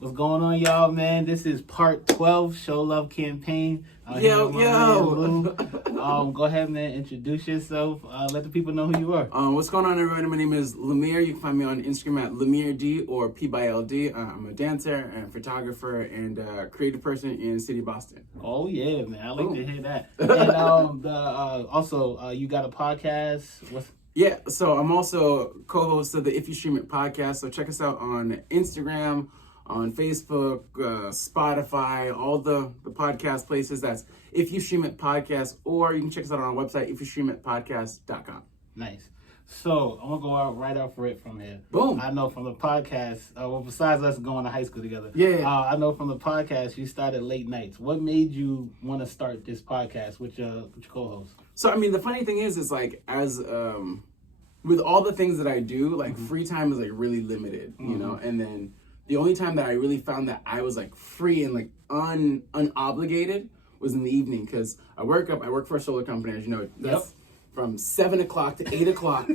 What's going on, y'all, man? This is part 12, Show Love Campaign. Yo. Go ahead, man. Introduce yourself. Let the people know who you are. What's going on, everybody? My name is Lemire. You can find me on Instagram at LemireD or P-by-L-D. I'm a dancer and photographer and creative person in City, Boston. Oh, yeah, man. I like to hear that. And also, you got a podcast. Yeah, so I'm also co-host of the If You Stream It podcast. So check us out on Instagram, on Facebook, Spotify, all the podcast places. That's If You Stream It Podcast, or you can check us out on our website, ifyoustreamitpodcast.com. Nice. So I'm gonna go out right off rip from here. Boom. I know from the podcast. Besides us going to high school together. Yeah. I know from the podcast you started late nights. What made you want to start this podcast with your co-host? So I mean, the funny thing is like as with all the things that I do, like free time is like really limited, you know, and then. The only time that I really found that I was like free and like unobligated was in the evening, because I work for a solar company, as you know. That's from 7 o'clock to 8 o'clock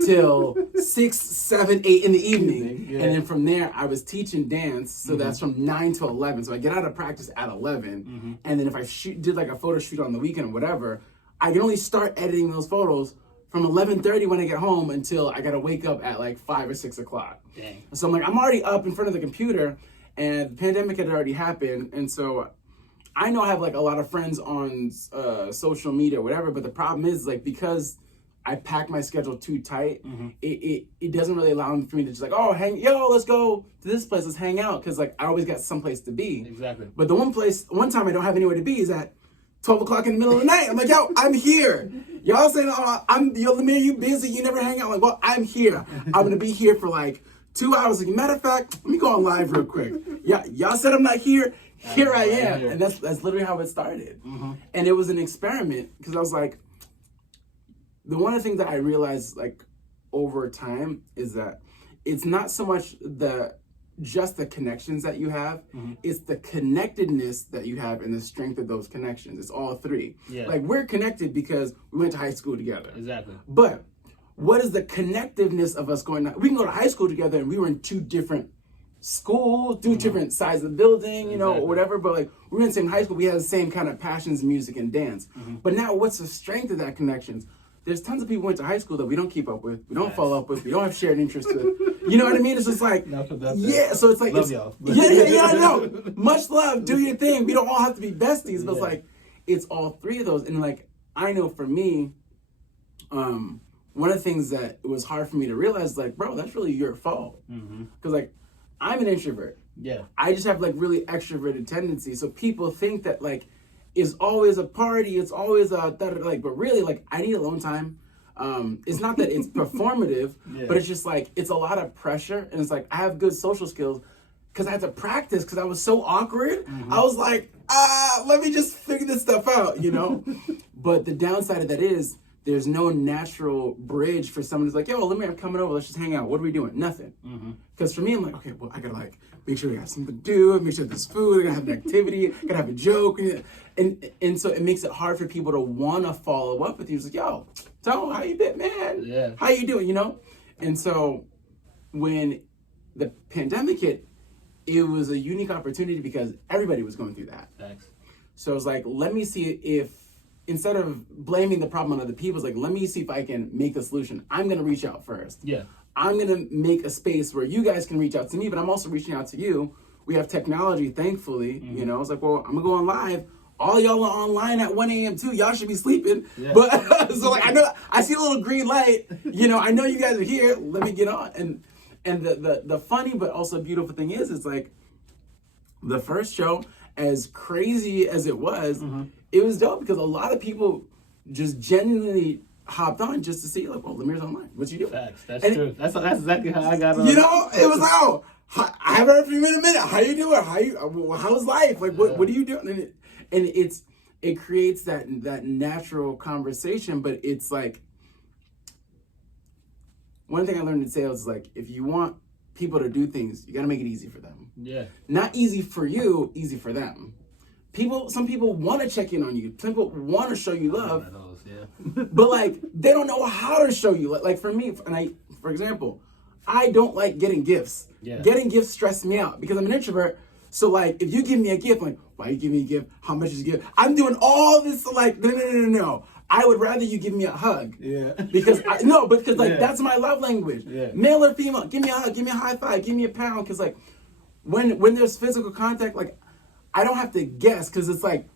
till 6, 7, 8 in the evening. Yeah. And then from there, I was teaching dance. So that's from 9 to 11. So I get out of practice at 11. And then if I did like a photo shoot on the weekend or whatever, I can only start editing those photos from 11:30 when I get home until I gotta wake up at like 5 or 6 o'clock. Dang. So I'm like, I'm already up in front of the computer, and the pandemic had already happened, and so I know I have like a lot of friends on social media or whatever, but the problem is like because I pack my schedule too tight, it doesn't really allow for me to just like, let's go to this place, let's hang out, because like I always got someplace to be. Exactly. But the one time I don't have anywhere to be is at 12 o'clock in the middle of the night. I'm like, yo, I'm here. Y'all saying, Lemire, you busy, you never hang out. I'm like, well, I'm here. I'm going to be here for like 2 hours. Like, matter of fact, let me go on live real quick. Yeah, y'all said I'm not here. Here I am. And that's literally how it started. And it was an experiment, because I was like, one of the things that I realized like over time is that it's not so much just the connections that you have, it's the connectedness that you have and the strength of those connections. It's all three. Yeah. Like, we're connected because we went to high school together. Exactly. But what is the connectiveness of us going? We can go to high school together and we were in two different schools, two different sides of the building, you know, or whatever. But like, we were in the same high school. We had the same kind of passions, music and dance. But now, what's the strength of that connections? There's tons of people who went to high school that we don't keep up with, we don't follow up with, we don't have shared interests with. You know what I mean? It's just like, so it's like, love y'all. I know. Much love, do your thing. We don't all have to be besties, but it's like, it's all three of those. And like, I know for me, one of the things that it was hard for me to realize, like, bro, that's really your fault. Because like, I'm an introvert. Yeah. I just have like really extroverted tendencies. So people think that like, it's always a party, it's always but really, like, I need alone time. It's not that it's performative, but it's just like, it's a lot of pressure, and it's like, I have good social skills because I had to practice because I was so awkward. I was like, let me just figure this stuff out, you know? But the downside of that is, there's no natural bridge for someone who's like, yo, I'm coming over, let's just hang out. What are we doing? Nothing. Because for me, I'm like, okay, well, I gotta like make sure we have something to do, make sure there's food, I gotta have an activity, I gotta have a joke. And so it makes it hard for people to wanna follow up with you. It's like, yo, Tone, how you been, man? Yeah. How you doing, you know? And so when the pandemic hit, it was a unique opportunity because everybody was going through that. Thanks. So I was like, let me see if, instead of blaming the problem on other people, it's like, let me see if I can make a solution. I'm gonna reach out first. Yeah. I'm gonna make a space where you guys can reach out to me, but I'm also reaching out to you. We have technology, thankfully, you know. It's like, well, I'm gonna go on live. All y'all are online at 1 a.m. too. Y'all should be sleeping. Yeah. But so like, I see a little green light, you know, I know you guys are here. Let me get on. And the funny but also beautiful thing is, it's like the first show, as crazy as it was dope because a lot of people just genuinely hopped on just to see, like, well, Lemire's online. What you doing? Facts. That's true. That's exactly how I got on. You know, it was like, I haven't heard from you in a minute. How you doing? How's life? Like, what are you doing? And it creates that natural conversation, but it's like, one thing I learned in sales is like, if you want people to do things, you got to make it easy for them. Yeah. Not easy for you, easy for them. Some people want to check in on you. Some people want to show you love. Yeah. But like, they don't know how to show you. Like for me, for example, I don't like getting gifts. Yeah. Getting gifts stress me out because I'm an introvert. So like, if you give me a gift, I'm like, why you give me a gift? How much is a gift? I'm doing all this. So like, no. I would rather you give me a hug. Yeah. Because that's my love language. Yeah. Male or female, give me a hug, give me a high five, give me a pound. Because like, when there's physical contact, like, I don't have to guess because it's like,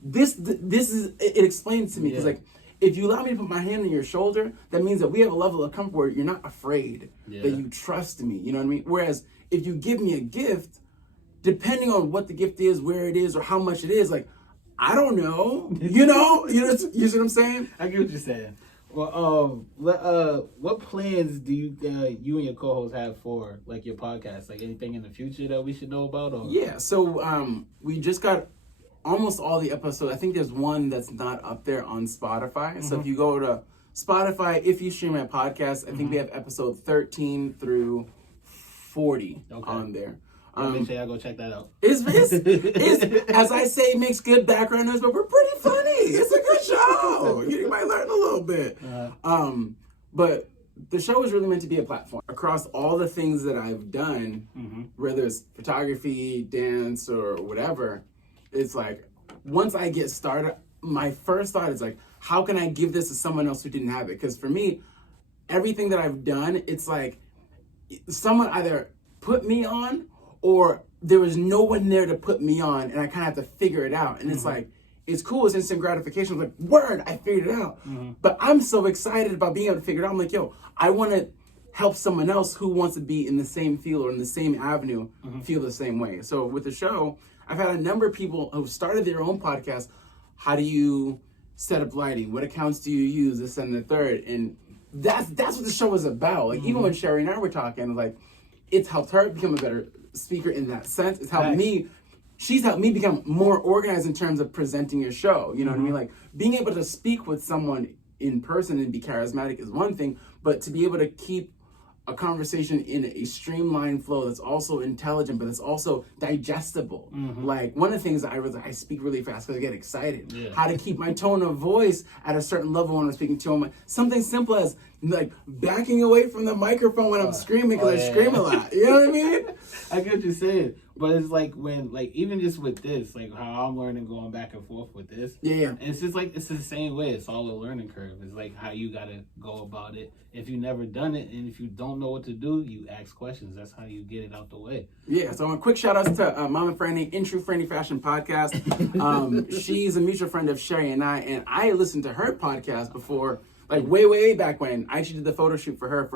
this is, it explains to me. Because like, if you allow me to put my hand on your shoulder, that means that we have a level of comfort where you're not afraid, that you trust me. You know what I mean? Whereas if you give me a gift, depending on what the gift is, where it is, or how much it is, like, I don't know. You see what I'm saying? I get what you're saying. Well, what plans do you and your co-host have for like your podcast? Like anything in the future that we should know about? Or? Yeah. So we just got almost all the episodes. I think there's one that's not up there on Spotify. So if you go to Spotify, if you stream my podcast, I think we have episode 13 through 40 on there. Make sure y'all go check that out. It's as I say, it makes good background noise, but we're pretty funny. It's a good show. You might learn a little bit. But the show is really meant to be a platform across all the things that I've done, whether it's photography, dance, or whatever. It's like, once I get started, my first thought is like, how can I give this to someone else who didn't have it? Because for me, everything that I've done, it's like someone either put me on or there was no one there to put me on, and I kind of have to figure it out. And it's like, it's cool, it's instant gratification. I'm like, word, I figured it out. But I'm so excited about being able to figure it out. I'm like, yo, I want to help someone else who wants to be in the same field or in the same avenue feel the same way. So with the show, I've had a number of people who've started their own podcast. How do you set up lighting? What accounts do you use? This and the third. And that's what the show is about. Like, even when Sherry and I were talking, like, it's helped her become a better speaker in that sense. It's helped me. She's helped me become more organized in terms of presenting your show. You know what I mean? Like, being able to speak with someone in person and be charismatic is one thing, but to be able to keep a conversation in a streamlined flow that's also intelligent, but it's also digestible. Like, one of the things that I speak really fast because I get excited. How to keep my tone of voice at a certain level when I'm speaking to them. Something simple as like backing away from the microphone when I'm screaming because I scream a lot. You know what I mean? I get what you're saying, but it's like when, like, even just with this, like how I'm learning going back and forth with this. And it's just like, it's the same way. It's all a learning curve. It's like how you got to go about it. If you've never done it and if you don't know what to do, you ask questions. That's how you get it out the way. So a quick shout out to Mama Franny, In True Franny Fashion Podcast. She's a mutual friend of Sherry and I listened to her podcast before, like way back when. I actually did the photo shoot for her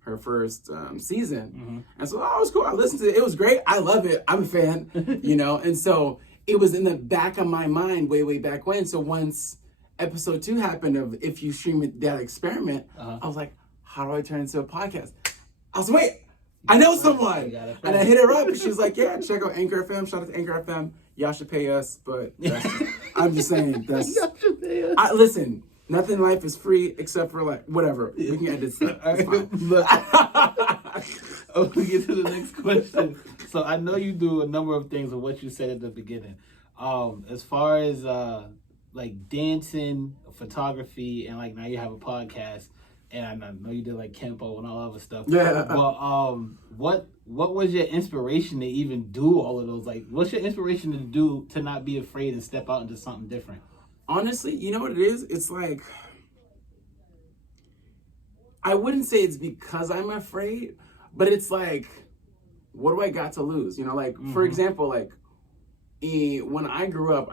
her first season. And so, it was cool. I listened to it. It was great. I love it. I'm a fan, you know? And so it was in the back of my mind way back when. So once episode 2 happened of If You Stream That Experiment, I was like, how do I turn it into a podcast? I was like, wait, I know someone. And I hit her up and she was like, yeah, check out Anchor FM. Shout out to Anchor FM. Y'all should pay us, but I'm just saying, listen, nothing in life is free except for, like, whatever. We can edit stuff. It's fine. We get to the next question. So I know you do a number of things with what you said at the beginning. As far as like dancing, photography, and like now you have a podcast, and I know you did like Kempo and all other stuff. Well, what was your inspiration to even do all of those? Like, what's your inspiration to do to not be afraid and step out into something different? Honestly, you know what it is? It's like, I wouldn't say it's because I'm afraid, but it's like, what do I got to lose? You know, like, for example, like, when I grew up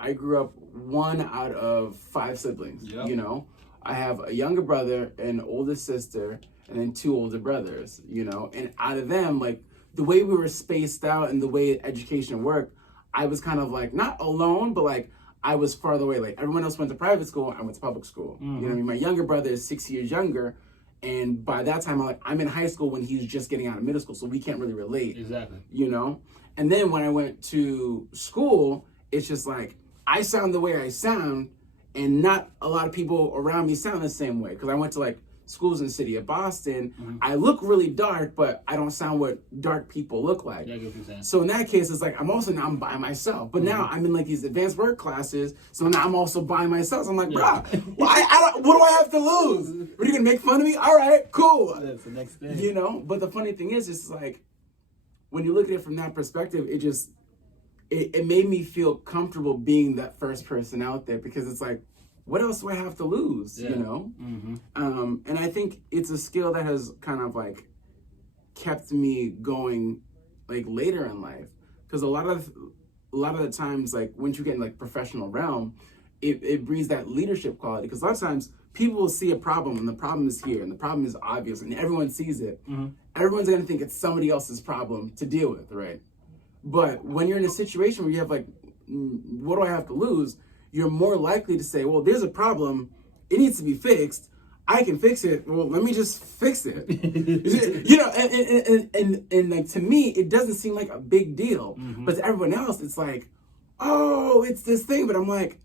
one out of 5 siblings, you know? I have a younger brother, an older sister, and then 2 older brothers, you know? And out of them, like, the way we were spaced out and the way education worked, I was kind of like, not alone, but like, I was farther away. Like, everyone else went to private school, I went to public school. You know what I mean? My younger brother is 6 years younger, and by that time, I'm in high school when he's just getting out of middle school, so we can't really relate. Exactly. You know? And then when I went to school, it's just like, I sound the way I sound, and not a lot of people around me sound the same way. Because I went to, like, schools in the city of Boston, I look really dark, but I don't sound what dark people look like. Yeah, I get what you're saying. So in that case, it's like I'm by myself. But now I'm in like these advanced work classes, so now I'm also by myself. So I'm like, bruh, what do I have to lose? Are you gonna make fun of me? All right, cool. That's the next thing. You know. But the funny thing is, it's like when you look at it from that perspective, it made me feel comfortable being that first person out there, because it's like, what else do I have to lose? You know? And I think it's a skill that has kind of like kept me going like later in life, because a lot of the times, like once you get in like professional realm, it breeds that leadership quality, because a lot of times people will see a problem and the problem is here and the problem is obvious and everyone sees it. Everyone's gonna think it's somebody else's problem to deal with, right? But when you're in a situation where you have like, what do I have to lose? You're more likely to say, well, there's a problem. It needs to be fixed. I can fix it. Well, let me just fix it. You know, and like to me, it doesn't seem like a big deal. But to everyone else, it's like, oh, it's this thing. But I'm like,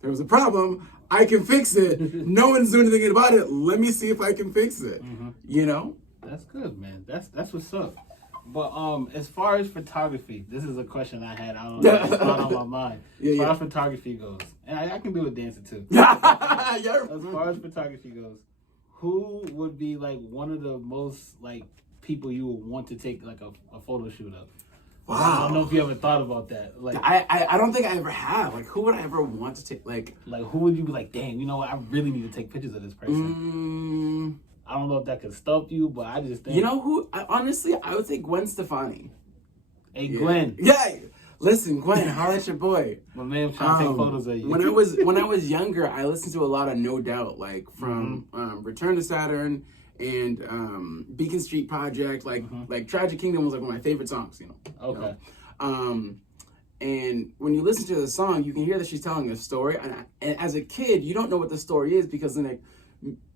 there was a problem. I can fix it. No one's doing anything about it. Let me see if I can fix it. You know? That's good, man. That's what's up. But as far as photography, this is a question I had. I don't know, it's not on my mind. As far as photography goes, and I can do a dancer too. As far as photography goes, who would be like one of the most like people you would want to take like a photo shoot of? Wow. I don't know if you ever thought about that. Like, I don't think I ever have. Like, who would I ever want to take? Like who would you be like? Damn, you know what? I really need to take pictures of this person. I don't know if that could stump you, but I just think... You know who? Honestly, I would say Gwen Stefani. Hey, Gwen. Yeah. Listen, Gwen, holla at your boy. My man trying to take photos of you. When I was younger, I listened to a lot of No Doubt, like from Return to Saturn and Beacon Street Project. Like Tragic Kingdom was like one of my favorite songs, you know. Okay. You know? And when you listen to the song, you can hear that she's telling a story. And as a kid, you don't know what the story is, because then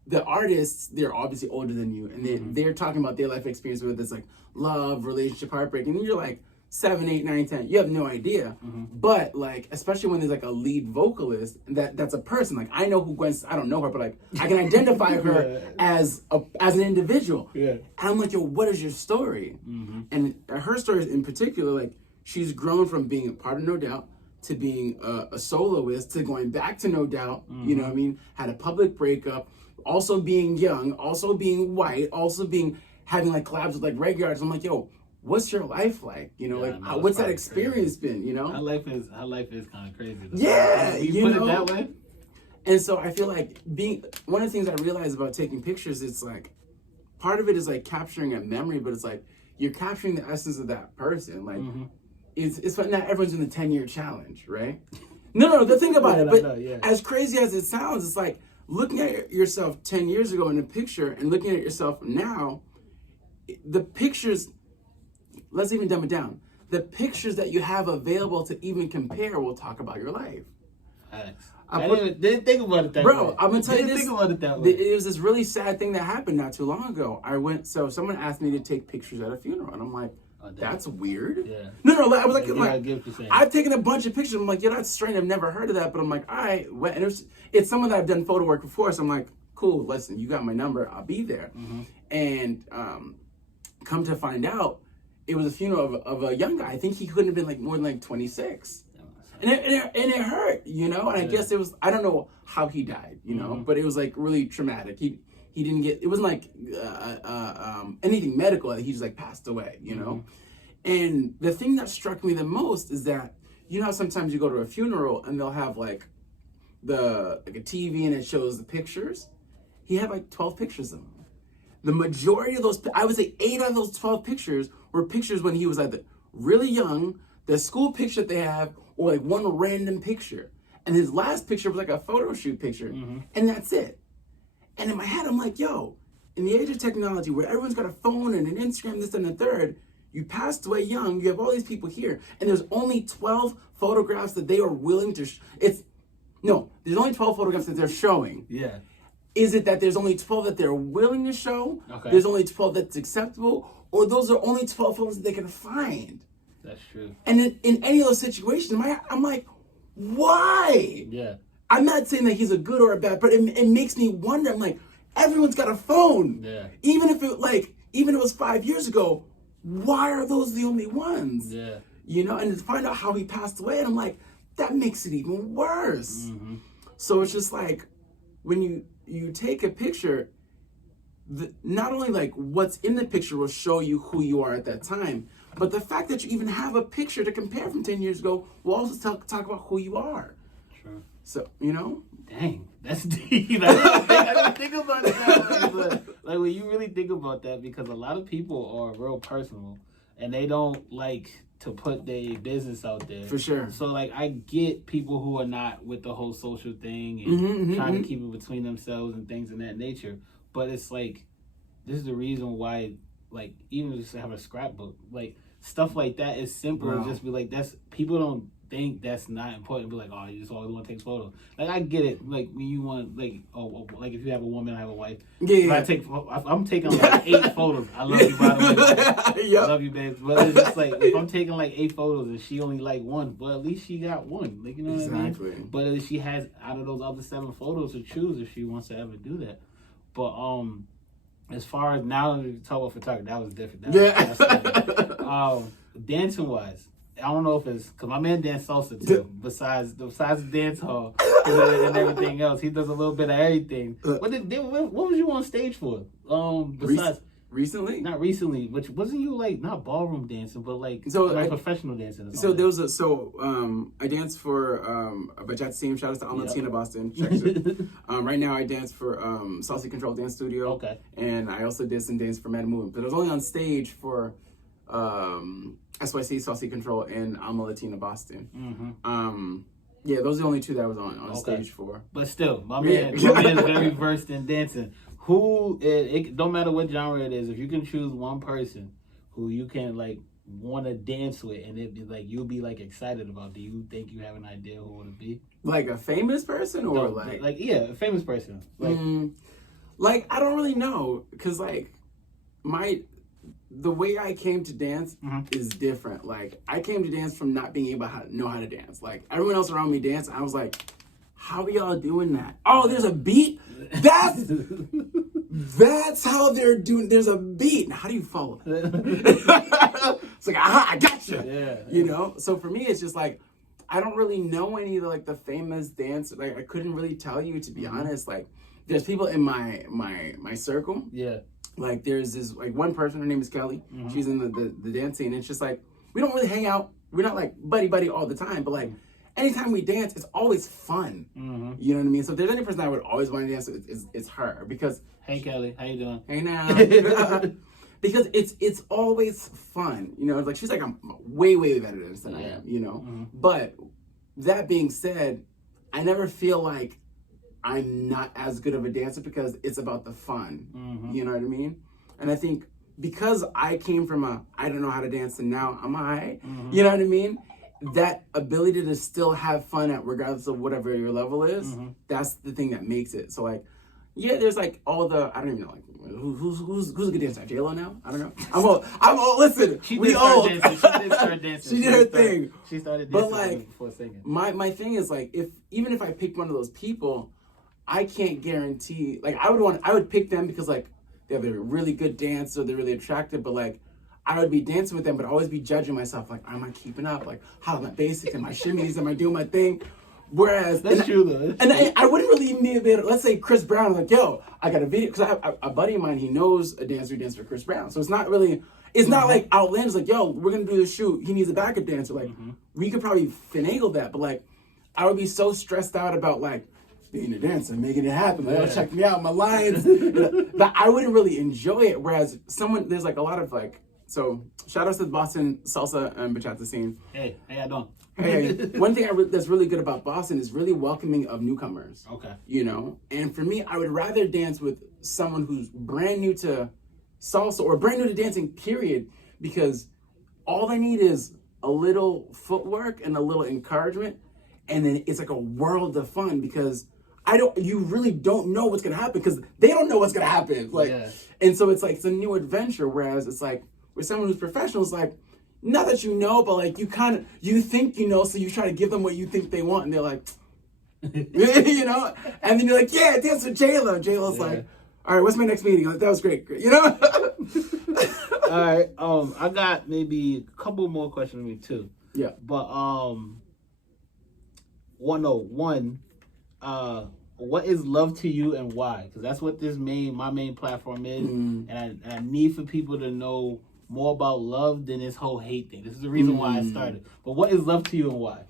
the artists, they're obviously older than you, and they're talking about their life experience, whether it's like love, relationship, heartbreak, and you're like 7, 8, 9, 10. You have no idea. But like, especially when there's like a lead vocalist that's a person. Like, I know who I don't know her, but like I can identify her as an individual. And I'm like, yo, what is your story? And her story in particular, like she's grown from being a part of No Doubt to being a soloist to going back to No Doubt. You know what I mean? Had a public breakup. Also being young, also being white, also having like collabs with like reggae artists. I'm like, yo, what's your life like? You know, what's that experience been? You know, our life is kind of crazy. Yeah, you put it that way. And so I feel like one of the things I realized about taking pictures, it's like part of it is like capturing a memory, but it's like you're capturing the essence of that person. Like it's not everyone's in the 10-year challenge, right? No. The thing about it, but as crazy as it sounds, it's like, looking at yourself 10 years ago in a picture and looking at yourself now, the pictures, let's even dumb it down. The pictures that you have available to even compare will talk about your life. I didn't think about it that way. Bro, I'm going to tell you this. Think about it that way. It was this really sad thing that happened not too long ago. Someone asked me to take pictures at a funeral, and I'm like, that's weird. No, I was like, I've taken a bunch of pictures. I'm like, yeah, that's strange. I've never heard of that. But I'm like, all right. And it's someone that I've done photo work before. So I'm like, cool, listen, you got my number. I'll be there. And come to find out, it was a funeral of a young guy. I think he couldn't have been like more than like 26. And it hurt, you know? And I guess it was, I don't know how he died, you know? But it was like really traumatic. He didn't get, it wasn't like anything medical. He just like passed away, you know? And the thing that struck me the most is that, you know how sometimes you go to a funeral and they'll have like a TV and it shows the pictures? He had like 12 pictures of them. The majority of those, I would say 8 out of those 12 pictures were pictures when he was either really young, the school picture that they have, or like one random picture. And his last picture was like a photo shoot picture. And that's it. And in my head, I'm like, yo, in the age of technology where everyone's got a phone and an Instagram, this and the third, you passed away young, you have all these people here, and there's only 12 photographs that they are willing to, there's only 12 photographs that they're showing. Is it that there's only 12 that they're willing to show? There's only 12 that's acceptable? Or those are only 12 photos that they can find? That's true. And in any of those situations, I'm like, why? I'm not saying that he's a good or a bad, but it makes me wonder. I'm like, everyone's got a phone. Yeah. Even if it was 5 years ago, why are those the only ones? Yeah. You know, and to find out how he passed away, and I'm like, that makes it even worse. Mm-hmm. So it's just like, when you take a picture, not only like what's in the picture will show you who you are at that time, but the fact that you even have a picture to compare from 10 years ago will also talk about who you are. True. So, you know? Dang, that's deep. I didn't think about it that way, but like when you really think about that, because a lot of people are real personal and they don't like to put their business out there. For sure. So like I get people who are not with the whole social thing and trying to keep it between themselves and things of that nature. But it's like, this is the reason why, like, even just have a scrapbook, like stuff like that is simple. Wow. Just be like, that's, people don't think that's not important. Be like, oh, you just always want to take photos. Like, I get it. Like when you want, like, like if you have a woman, I have a wife. Yeah. I'm taking like 8 photos. I love you, by the way. Yep. I love you, babe. But it's just like, if I'm taking like 8 photos and she only like 1, well, at least she got 1. Like, you know what I mean? But if she has out of those other 7 photos to choose if she wants to ever do that. But as far as now that we talk about photography, that was different. Dancing wise, I don't know if it's because my man dance salsa too. Besides the dance hall and everything else, he does a little bit of everything. What was you on stage for? Besides recently, not recently, which wasn't you like not ballroom dancing, but like professional dancing. So there was I danced for a bachata team. Shout out to Alma Latina Boston. Right now I dance for Saucy Control Dance Studio. Okay. And I also did some dance for Mad Movement, but I was only on stage for SYC Saucy Control and Alma Latina Boston. Yeah, those are the only 2 that I was on stage for. But still, my man is very versed in dancing. It don't matter what genre it is, if you can choose one person who you can like want to dance with and it be like you'll be like excited about, do you think you have an idea who would it be? Like a famous person or a famous person. Like I don't really know, because like the way I came to dance is different. Like I came to dance from not being able to know how to dance. Like everyone else around me danced, I was like, how are y'all doing that? Oh, there's a beat? That's how they're doing. There's a beat. Now, how do you follow that? It's like, I gotcha. Yeah. You know? So for me, it's just like, I don't really know any of the famous dance. Like I couldn't really tell you, to be honest. Like there's people in my circle. Yeah. Like there's this like one person, her name is Kelly. She's in the dance scene. And it's just like, we don't really hang out. We're not like buddy all the time, but like anytime we dance, it's always fun. You know what I mean? So if there's any person I would always want to dance with, it's her. Because hey Kelly, how you doing? Hey now. Because it's always fun. You know, it's like she's like I'm way better at this than I am, you know? But that being said, I never feel like I'm not as good of a dancer because it's about the fun. You know what I mean? And I think because I came from I don't know how to dance and now I'm alright, you know what I mean? That ability to still have fun at regardless of whatever your level is, that's the thing that makes it. So like, yeah, there's like all the, I don't even know, like who's a good dancer? J-Lo now? I don't know. I'm old. Listen, she did start dancing. She did her thing. She started dancing but like, before singing. My thing is like, even if I picked one of those people, I can't guarantee, like I would pick them because like they have a really good dance or they're really attractive, but like I would be dancing with them, but always be judging myself, like, am I keeping up? Like, how am I basic? Am I shimmies? Am I doing my thing? Whereas that's true though. And I wouldn't really even need a bit. Let's say Chris Brown, like, yo, I got a video because I have a buddy of mine. He knows a dancer who dances for Chris Brown, so it's not really. It's not like outlandish. Like, yo, we're gonna do this shoot. He needs a backup dancer. Like, we could probably finagle that, but like, I would be so stressed out about like being a dancer, making it happen. Like, check me out, my lines. That I wouldn't really enjoy it. Whereas there's like a lot of like. So shout out to the Boston salsa and bachata scene. Hey, how doing? Hey, one thing that's really good about Boston is really welcoming of newcomers. Okay. You know, and for me, I would rather dance with someone who's brand new to salsa or brand new to dancing, period, because all they need is a little footwork and a little encouragement, and then it's like a world of fun because you really don't know what's gonna happen because they don't know what's gonna happen. Like, and so it's like it's a new adventure. Whereas it's like with someone who's professional, it's like. Not that you know, but like you think you know, so you try to give them what you think they want, and they're like, you know, and then you're like, yeah, dance with J-Lo. J-Lo's like, All right, what's my next meeting? That was great. You know? All right. I got maybe a couple more questions for me too. Yeah. But what is love to you and why? Because that's what my main platform is, and I need for people to know more about love than this whole hate thing. This is the reason why I started. But what is love to you and why?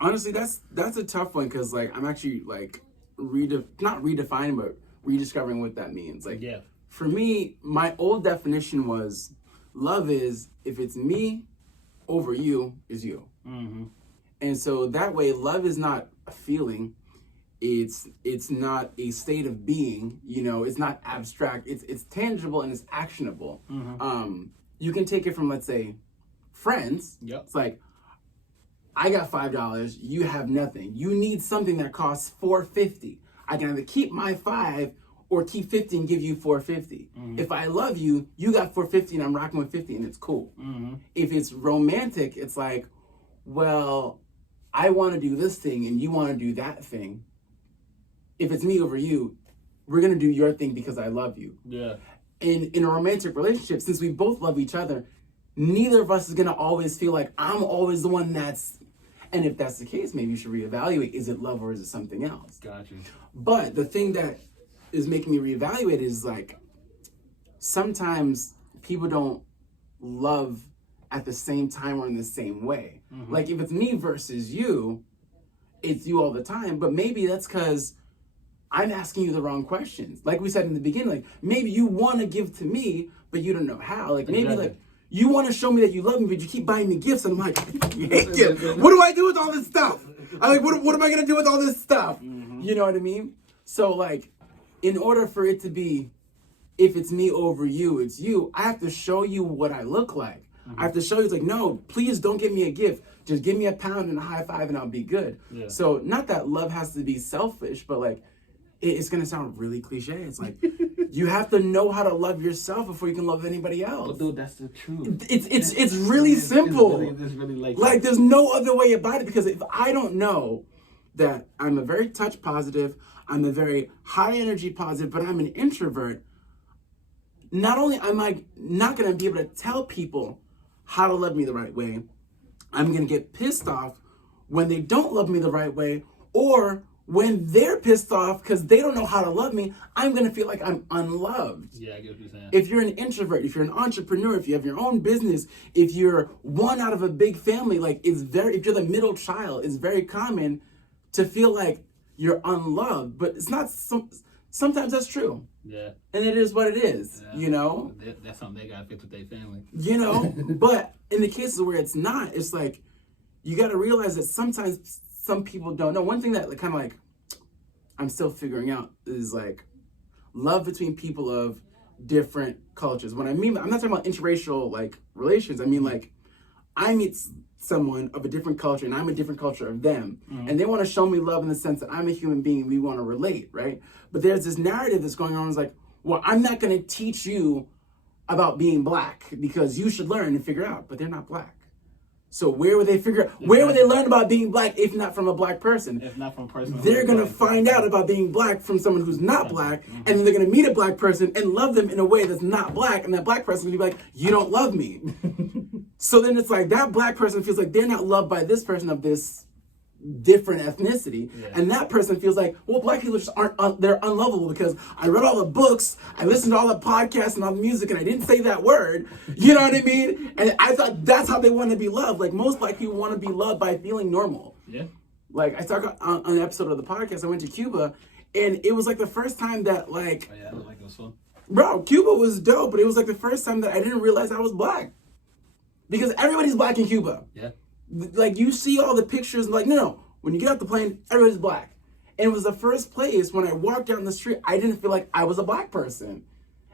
Honestly, that's a tough one because like I'm actually like not redefining but rediscovering what that means. Like for me, my old definition was love is if it's me over you is you. Mm-hmm. And so that way, love is not a feeling. It's not a state of being. You know, it's not abstract. It's tangible and it's actionable. Mm-hmm. You can take it from, let's say, friends. Yep. It's like, I got $5. You have nothing. You need something that costs $4.50. I can either keep my $5 or keep 50 and give you $4.50. Mm-hmm. If I love you, you got $4.50 and I'm rocking with 50 and it's cool. Mm-hmm. If it's romantic, it's like, well, I want to do this thing and you want to do that thing. If it's me over you, we're going to do your thing because I love you. Yeah. And in a romantic relationship, since we both love each other, neither of us is going to always feel like I'm always the one that's... And if that's the case, maybe you should reevaluate. Is it love or is it something else? Gotcha. But the thing that is making me reevaluate is like, sometimes people don't love at the same time or in the same way. Mm-hmm. Like if it's me versus you, it's you all the time. But maybe that's because I'm asking you the wrong questions. Like we said in the beginning, like maybe you want to give to me, but you don't know how. Like maybe like you want to show me that you love me, but you keep buying me gifts. And I'm like, you hate gifts. What do I do with all this stuff? I'm like, what am I going to do with all this stuff? Mm-hmm. You know what I mean? So like, in order for it to be, if it's me over you, it's you, I have to show you what I look like. Mm-hmm. I have to show you, it's like, no, please don't give me a gift. Just give me a pound and a high five and I'll be good. Yeah. So not that love has to be selfish, but like, it's going to sound really cliche. It's like, you have to know how to love yourself before you can love anybody else. Well, dude, that's the truth. It's really simple. It's really like there's no other way about it, because if I don't know that I'm a very touch positive, I'm a very high energy positive, but I'm an introvert, not only am I not going to be able to tell people how to love me the right way, I'm going to get pissed off when they don't love me the right way, or when they're pissed off because they don't know how to love me, I'm going to feel like I'm unloved. Yeah, I get what you're saying. If you're an introvert, if you're an entrepreneur, if you have your own business, if you're one out of a big family, like if you're the middle child, it's very common to feel like you're unloved. But it's not, sometimes that's true. Yeah. And it is what it is, you know? That's something they got to fix with their family. You know? But in the cases where it's not, it's like, you got to realize that sometimes some people don't know. One thing that kind of like I'm still figuring out is like love between people of different cultures. What I mean, I'm not talking about interracial like relations. I mean like I meet someone of a different culture and I'm a different culture of them. Mm-hmm. And they want to show me love in the sense that I'm a human being and we want to relate, right? But there's this narrative that's going on. It's like, well, I'm not going to teach you about being black because you should learn and figure out, but they're not black. So where would they learn about being black if not from a black person? If not from a person. They're going to find out about being black from someone who's not black, and then they're going to meet a black person and love them in a way that's not black, and that black person will be like, you don't love me. So then it's like that black person feels like they're not loved by this person of this different ethnicity, and that person feels like, well, black people just aren't they're unlovable because I read all the books, I listened to all the podcasts and all the music, and I didn't say that word. You know what I mean? And I thought that's how they want to be loved. Like most black people want to be loved by feeling normal. Yeah. Like I talked on an episode of the podcast, I went to Cuba, and it was like the first time that like, oh yeah, I don't like those fun. Bro, Cuba was dope, but it was like the first time that I didn't realize I was black, because everybody's black in Cuba. Yeah. Like, you see all the pictures, and like, no. When you get off the plane, everybody's black. And it was the first place when I walked down the street, I didn't feel like I was a black person.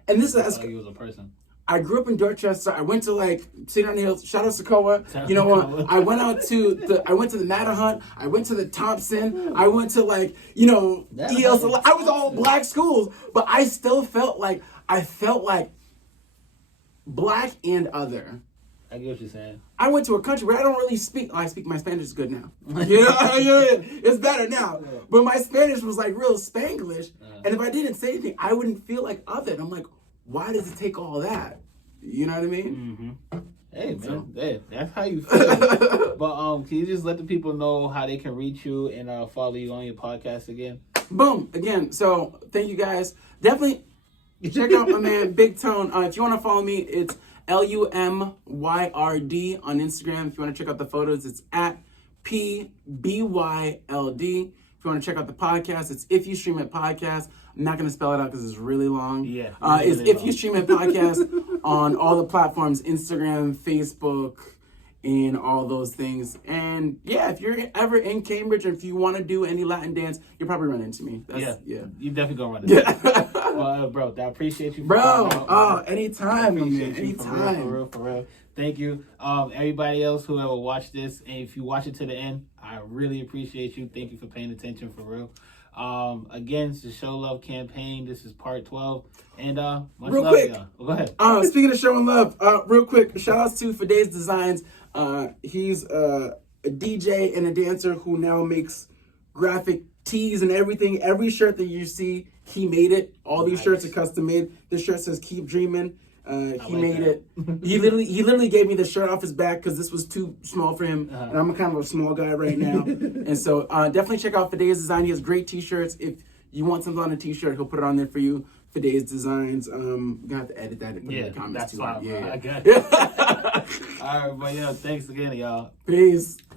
And this is... like you was a person. I grew up in Dorchester. I went to, like, Cedar on the Hills, shout out Sokoa. You know, I went to the Matterhorn. I went to the Thompson. I went to, like, you know, ELC. I was all black schools. But I still felt like black and other. I get what you're saying. I went to a country where I don't really speak. I speak my Spanish is good now. Yeah, it's better now. But my Spanish was like real Spanglish. And if I didn't say anything, I wouldn't feel like of it. I'm like, why does it take all that? You know what I mean? Mm-hmm. Hey, man, hey, that's how you feel. But can you just let the people know how they can reach you and follow you on your podcast again? Boom. Again, so thank you guys. Definitely check out my man, Big Tone. If you want to follow me, it's LUMYRD on Instagram. If you want to check out the photos, it's at PBYLD. If you want to check out the podcast, it's If You Stream It Podcast. I'm not going to spell it out because it's really long. Yeah. It's If You Stream It Podcast on all the platforms, Instagram, Facebook, and all those things. And yeah, if you're ever in Cambridge and if you want to do any Latin dance, you'll probably run into me. Yeah. You definitely gonna run into me. Well, bro, I appreciate you. Anytime, man. Anytime. For real. Thank you. Everybody else who ever watched this, and if you watch it to the end, I really appreciate you. Thank you for paying attention, for real. Again, it's the Show Love campaign. This is part 12. And much real love quick, to y'all. Go ahead. Speaking of showing love, real quick, shout outs to Fidesz Designs. He's a DJ and a dancer who now makes graphic tees and everything. Every shirt that you see, he made it. All these shirts are custom made. This shirt says "Keep Dreaming." He made it. He literally gave me the shirt off his back because this was too small for him, and I'm kind of a small guy right now. And so definitely check out Fidesz Design. He has great T-shirts. If you want something on a T-shirt, he'll put it on there for you. Fidesz Designs. We're gonna have to edit that and put it in the comments that's too. Fine, yeah, I got it. All right, but thanks again, y'all. Peace.